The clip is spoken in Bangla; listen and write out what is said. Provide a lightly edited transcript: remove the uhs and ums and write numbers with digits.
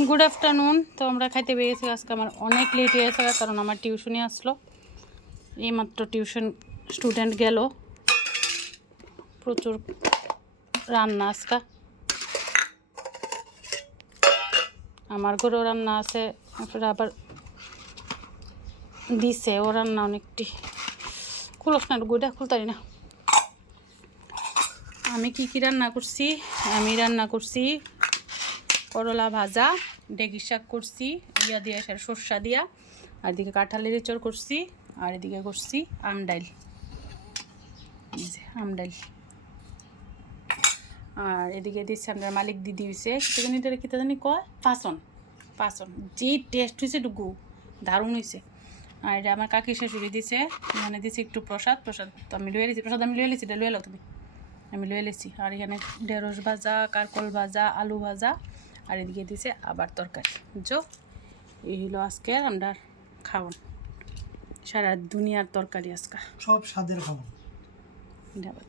Good afternoon. তো আমরা খাইতে পেয়েছি। আজকে আমার অনেক লেট হয়ে গেছে কারণ আমার টিউশনে আসলো, এইমাত্র টিউশন স্টুডেন্ট গেল। প্রচুর রান্না আজকে, আমার ঘরেও রান্না আছে, আবার দিছে ও রান্না অনেকটি। খুলস না, গুইটা খুলতারি না। আমি কি রান্না করছি? আমি রান্না করছি করলা ভাজা, ডেগি শাক করছি ইয়া দিয়ে, সর্ষা দিয়া, আর এদিকে কাঁঠালের এঁচড় করছি, আর এদিকে করছি আমডাইল, আমডাইল। আর এদিকে দিচ্ছে আমরা মালিক দিদি হয়েছে কিতা জানি কয় পাচন, পাচন যে টেস্ট হয়েছে ডুগু, দারুণ হয়েছে। আর এটা আমার কাকি শাশুড়ি দিছে, মানে দিছে একটু প্রসাদ, প্রসাদ তো আমি লুয়ে লিছি, প্রসাদ আমি লুয়ে লিছি, এটা লুয়ে লাও তুমি, আমি লুয়ে লিছি। আর এখানে ঢেঁড়স ভাজা, কারকল ভাজা, আলু ভাজা, আর এদিকে দিছে আবার তরকারি। বুঝছো, এই হলো আজকে আমরা খাওয়ান, সারা দুনিয়ার তরকারি আজকে, সব স্বাদের খাবার। ধন্যবাদ।